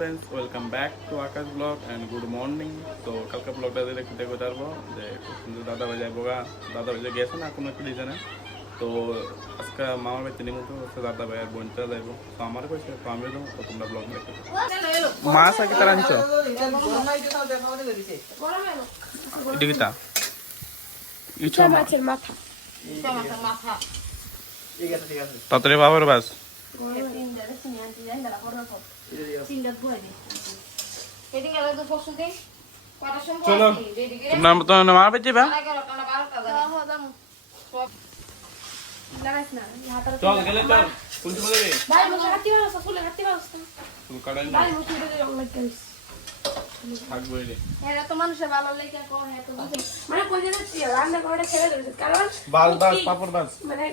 Friends, welcome back to Akash blog and good morning. তো কালকে ব্লগটা দেখে দেখতে পারবো যে কিন্তু দাদা ভাই যাবো দাদা ভাই গেছে না কোনো একটা রিজনে। তো আজকে মামার বাড়িতে নিমন্ত্রণ করছে দাদা ভাই আর বোনটা যাইবো, তো আমার কইছে তো আমিও যাবো। তো তোমরা ব্লগ দেখতে মাছ আগে তারা আনছো এদিকে মাছের মাথা তাড়াতাড়ি বাবার বাস চলো তোমরা মা বেঁচে বা চল গেলে চল ফুল চলে যাবে ভাই মুখে হাতি মারছ ফুলে হাতি মারছ ফুল কাটাই না ভাই মুখে দিয়ে অনলাইন করিস থাকবো রে এরা তো মানুষে ভালো লাগে কোন এত মানে কই যেন রান্না করে ছেড়ে দিছে কারণ বাস বাস পাপড় বাস মানে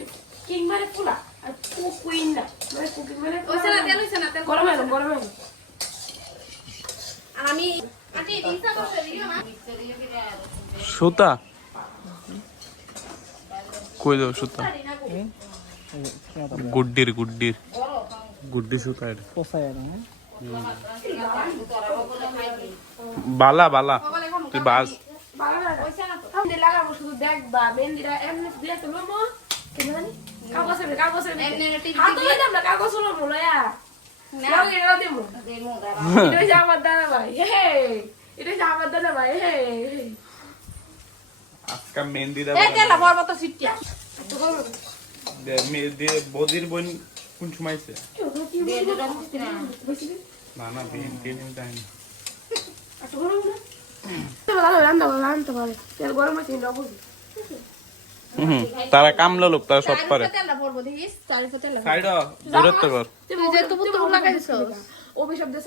কিং মানে ফুলা আর কুইন না মানে কুকিং মানে ওইছে না তেল গরম হলো আমি আন্টি দিশা বসে দিও না সুতা কই দাও সুতা গুড্ডির গুড্ডি সুতা এটা পোষায় না বালা তুই বাস বালা ওইছে না তো আমি লাগাবো শুধু দেখবা মেহেন্দিরা এমনি দিয়ে তো লমো কেন জানি কাগজের এমনি হাতে দাম না কাগজ লমো লয়া না এটা দেবো এটা আমার দাদা ভাই হে এটা আমার দাদা ভাই হে আজকে মেহেন্দিরা এই তেলা বড় তো সিটিয়া দে মেহেন্দি বদির বোন কোন সময়ছে না না বিন কেন টাইম আটো গরম না তো ভালো রান্না পারে তেল গরম আছে না বুঝি তারা কামলা লোক তারা সব পারে তেলটা পড়বো দেখিস চারিতে তেল সাইড দূরত্ব কর তুই যে তো পুত্র লাগাইছস অভিশাপ দেস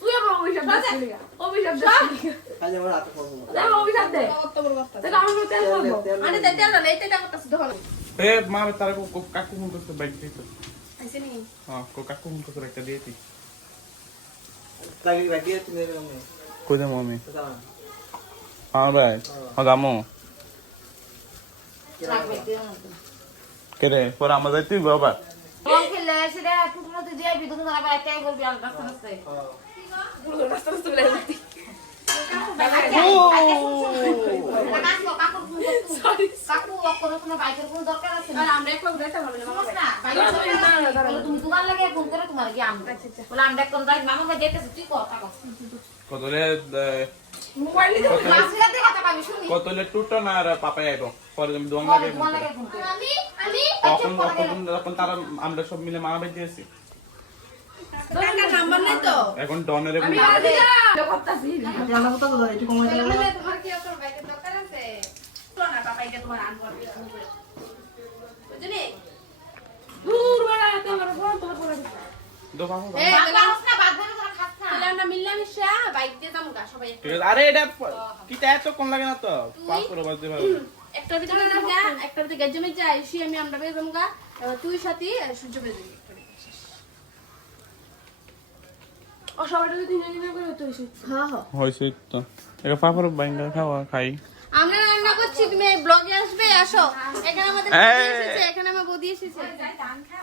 তুই আমার অভিশাপ দিছিস অভিশাপ দিছিস আজ আমার হাতে পড়বো দেখ অভিশাপ দে কত বড় কথা দেখ আমি তেল পড়বো আরে তেলটা লেইতেটা করতেছ দেখো এ মা তারা কাকু ফোন করতে বাইক দিতে আইছে নি হ্যাঁ কাকু ফোন করতে একটা দিয়েছি লাগি বাইক দিয়ে তুমি মম্মি কই দে মম্মি হ্যাঁ ভাই হ্যাঁ দামো কেরে পর আমাদের তুই বাবা কোন খেলে সেটা টুকরোতে দিয়ে বিদ্যুৎ ধরা করে টাই করবি আর রাস্তা রাস্তায় পুরো রাস্তা রাস্তা বলে যাচ্ছি কাকু কোনো কোনো বাইকের কোন দরকার আছে না আমরা একটু দেখা হবে না মামা তুমি দোকান লাগে ফোন করে তোমার কি আমরা বলে আমরা কোন দাই মামা ভাই যেতেছে তুই কথা কতলে মোবাইল দিয়ে মাসিরা দিয়ে কথা আমি শুনি কতলে টুটো না আর পাপাই আইবো পরে আমি দোকান লাগে আমি তখন তারা আমরা সব মিলে মামা ভাই দিয়েছি টাকা নাম্বার নাই তো এখন ডনারে আমি করতেছি জানা কথা তো একটু কমাই দিলে তোমার কি আপনার বাইকের দরকার আছে না পাপাইকে তোমার আন করবে বুঝনি দূর বড়া তোমার ফোন তোমার দো বাবা এ বাস না বাদ ধরে তোরা খাস না তাহলে আমরা মিললাম মিশা বাইক দিয়ে যাবো গা সবাই ঠিক আছে আরে এটা কিটা এত কোন লাগে না তো পাস করে বাজ দে ভাই একটা ভিতরে যা একটা ভিতরে গজমে যাই সি আমি আমরা বেয়ে যাবো গা তুই সাথী সূর্য বেয়ে যাবি ও সবাই যদি তিনজন করে তো হইছে হ্যাঁ হ্যাঁ হইছে তো এটা পাপড় বাইঙ্গা খাওয়া খাই আমরা রান্না করছি তুমি ব্লগে আসবে আসো এখানে আমাদের বদি এসেছে এখানে আমার বদি এসেছে ধান খা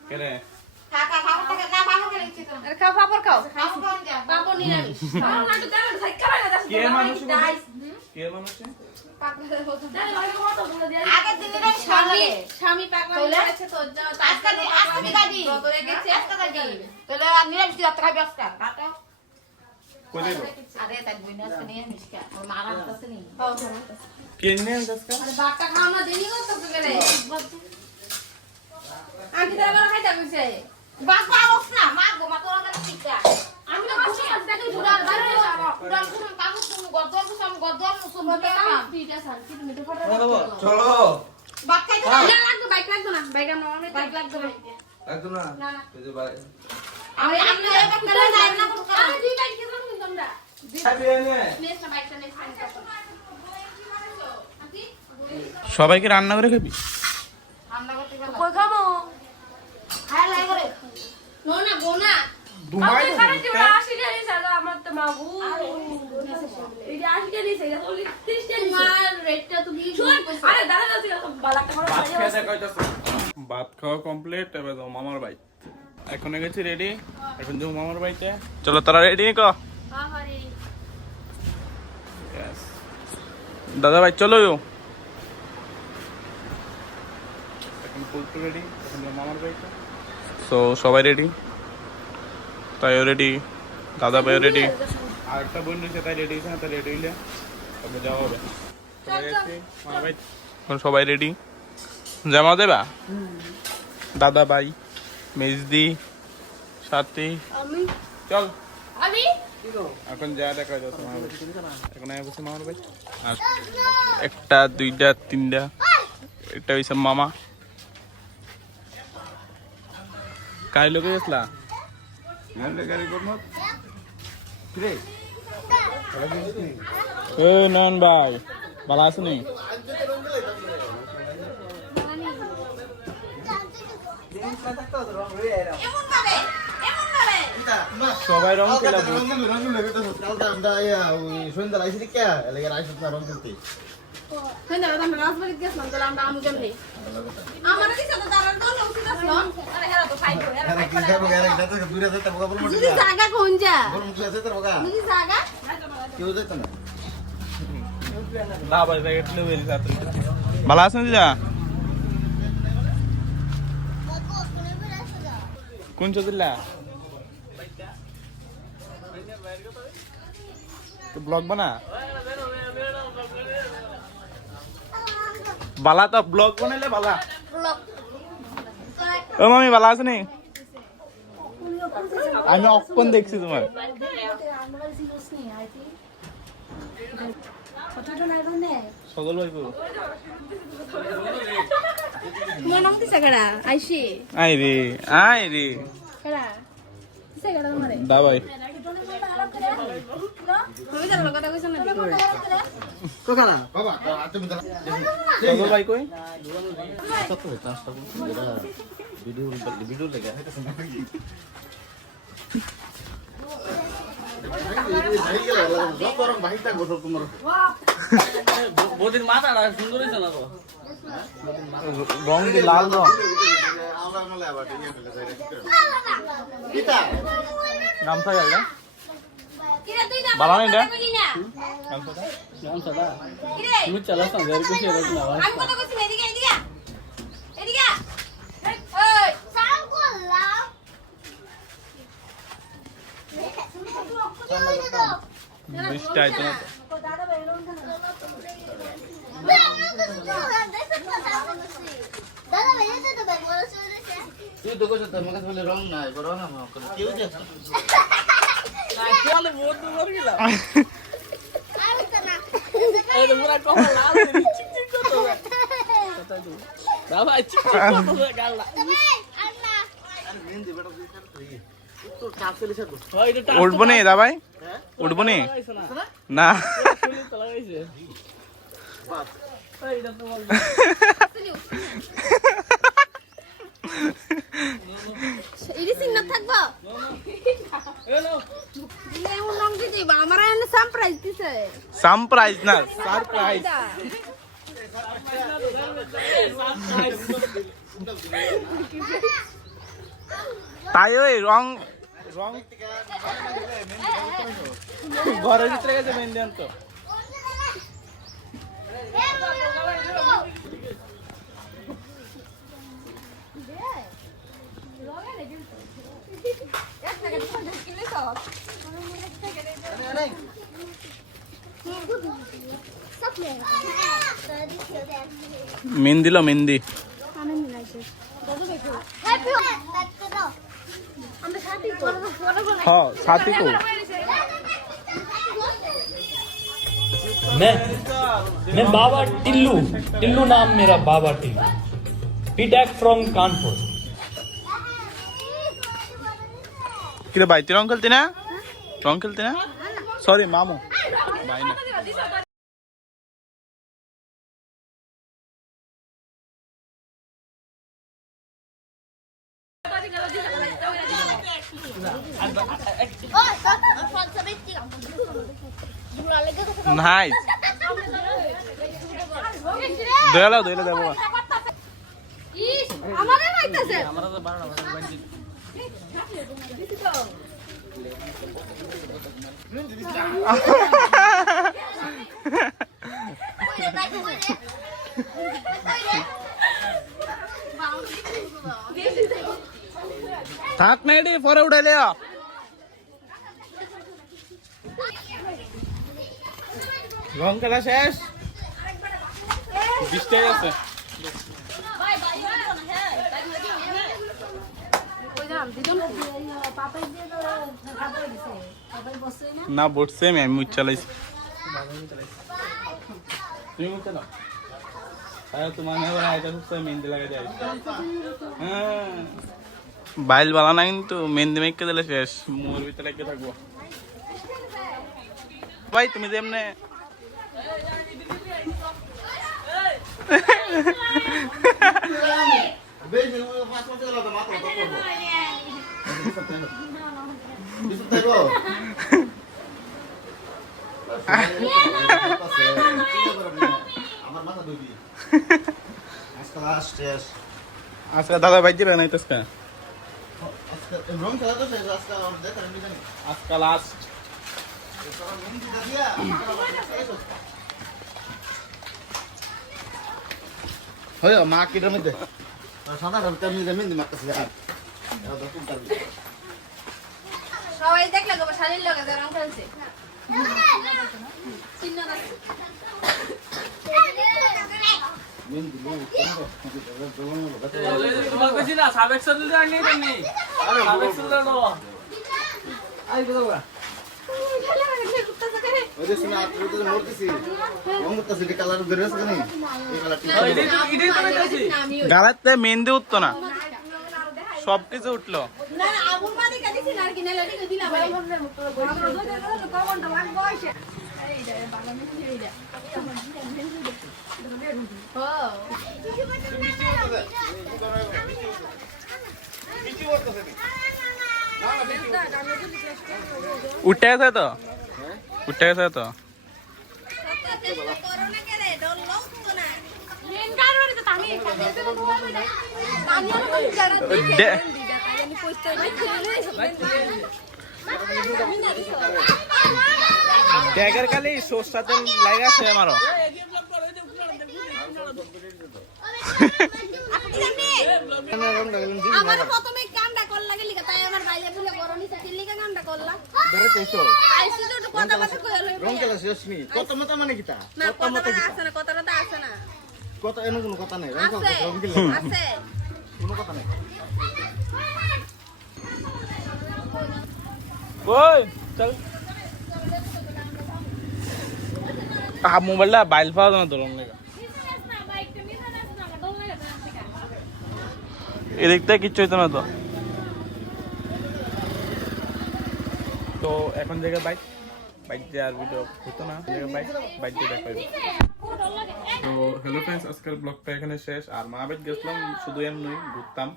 কেরে খা পাপড় না পাপড় খেলে ইচ্ছে তো আরে খাও পাপড় খাও পাপড় নিরামিষ পাপড় না তো দাও সাইড খাবে না দাও কে মানুষ আগে দিনে স্বামী পাগলা হয়েছে তো আজকে গাড়ি বদলে গেছে আজকে গাড়ি তাহলে নিরামিষ রাত খাবি আজকে কাটো কই দেব আরে তাই বইনা আজকে নিরামিষ কা আর মারা হচ্ছে নি কে নিয়ে আজকে আরে বাটা খাও না দেনি গো তো গেলে আগে দাবার খাইতা কইছে বাস পাবছ না মা গো মা তোরা না ঠিকটা আমি না বাস কাটতে দিই দুরাল বাইরে যাব দুরাল কোন কাগজ কোন গদর কোন গদর মুসুম কাম দুইটা স্যার কি তুমি তো ফটো চলো বাক খাইতে না লাগবে বাইক লাগবে না বাইক আমরা বাইক লাগবে একদম না না এই যে ভাই আমি আপনি এই বাইক না যাই না কোন আমি দুই বাইক কিনলাম কিন্তু আমরা খাবি এনে নেক্সট বাইকটা নেক্সট সবাইকে রান্না করে খাবি রান্না করতে গেল কই খাবো খাই লাই করে নো না বোনা দুমাই তো আসি গেলি সাদা আমার তো মাগু এই যে আসি গেলি সেটা তো 30 টাকা মার রেটটা তুমি আরে দাদা দাদা বালাটা করে ভাত খাওয়া কমপ্লিট এবার মামার ভাই এখন গেছি রেডি, এখন যাবো মামার বাড়িতে। চলো তারা রেডি কো? দাদা ভাই চলো। এখন ফুল রেডি, এখন যাবো মামার বাড়িতে। সো সবাই রেডি, তাইও রেডি, দাদা ভাইও রেডি, আর একটা বোন রয়েছে তাই রেডি হয়েছে না, তাই রেডি হইলে তবে যাওয়া হবে। সবাই আছি মামার বাড়িতে, এখন সবাই রেডি। জামা দেবা দাদা ভাই, মেজদি, সাথী, চল এখন যা দেখা যাচ্ছে মামার বাড়ি। এখন বসে মামার বাড়ি, আর একটা দুইটা তিনটা, একটা হয়েছে মামা। কাই লোক গেছিলা নন ভাই, ভালো আছে নি? সবাই রং খেলা ভালো আছেন দিদা? কোন চৌধুরীলা ব্লগ বানা বালা, তো ব্লগ বানাইলে বালা। ও মামি ভালো আছে নি? আমি অক্ষণ দেখছি তোমার। সকল ভাই আই রে আই রে দা ভাই ভাই কই বদিন মাথাটা সুন্দর হয়েছে না তো, রং দিয়ে লাল রং। গামছা গাইলা ভালো নেই এটা গামছাটা তুমি চালাস না বের করছি এরকম আওয়াজ। আমি কত কইছি এদিকে এদিকে এদিকে ওই সাম করলাম বৃষ্টি আইতো না দাদা ভাই লোন দাদা ভাই এটা তো ব্যাগ বড় চলে গেছে। তুই তো কইছ তোর কাছে বলে রং নাই বড় না মা কেউ যাস না চলে বহুত দূর গেল আর তো না এই তো পুরা কম লাল চিক চিক করতে হবে কত দূর বাবা চিক চিক করতে হবে গাললা আর না আর মেহেন্দি বেটা তুই তুই তো চাপ চলে ছাড়বো উঠবো নে দা ভাই উঠবো নে না চলে তো লাগাইছে বাস এইটা তো বল ইরি সিং না থাকবো হ্যালো দিলে এমন রং দিতে আমারে এনে সারপ্রাইজ দিছে সারপ্রাইজ না সারপ্রাইজ তাই ওই রং রং ঘরের ভিতরে গেছে মেহেন্দি আনতো মেহেন্দি লো মেহেন্দি हाँ साथी को मैं बाबा टिल्लू टिल्लू नाम मेरा बाबा टिल्लू बीटेक फ्रॉम कानपुर। किधर भाई तेरा अंकल तेना रंग खेलते ना सॉरी मामू भाई ना नाइस दोयला दे बाबा इस আমারে বাইতেছে আমরা তো 12টা বাজে থাক না এটি পরে উঠে লিয়া রং খেলা শেষ 20 টাকা আছে না বসছে আমি মুখ চালাইছি তুমি মুখ চালাও তোমার মেহেন্দি লাগাই যায় বাইল বালা না কিন্তু মেহেন্দি মেখে দিলে শেষ মোর ভিতরে লেগে থাকবো ভাই তুমি যেমনে আজকে দাদা ভাই যাবে না আজকে আজকে লাস্ট হয় মা কিটার মধ্যে সাদা মেহেন্দি মারতেছে সবাই দেখলে গো শালির লগে রং খেলছে গালাতে মেহেন্দি উঠতো না সবকিছু উঠলো উঠে গেছে তো উঠে গেছে তো ড্যাগের কালি সরষাতে লাগে আছে আমারও আমার প্রথমে কামটা কল লাগে লিখা তাই আমার বাইরে বলে গরনি চাটি লিখা কামটা করলা ধরে কইছো আইছি তো কথা কথা কইল রং খেলা শেষ নি কত মত মানে কিটা না কথাটা আছে না কথাটা তো আছে না কত এনে কোনো কথা নাই রং আছে খেলা আছে কোনো কথা নাই ওই চল মোবাইলটা বাইল পাওয়া না ধরুন লেগা এদিকটা কিচ্ছু হইতো না তো তো এখন জায়গায় বাইক দিয়ে আর ভিডিও হতো না বাইক দিয়ে দেখাই তো হ্যালো ফ্রেন্ডস আজকের ব্লগটা এখানে শেষ আর মাহাবেদ গেছিলাম শুধু এমনি ঘুরতাম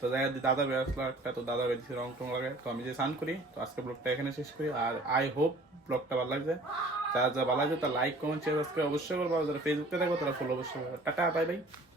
তো জায়গা দিয়ে দাদা বের আসলো একটা তো দাদা বেরিয়েছে রং টং লাগে তো আমি যে স্নান করি তো আজকে ব্লগটা এখানে শেষ করি আর আই হোপ ব্লগটা ভালো লাগছে যা ভালো লাগছে তা লাইক কমেন্ট শেয়ার অবশ্যই করবো যারা ফেসবুকে দেখবো তারা ফলো অবশ্যই করবো টাটা বাই বাই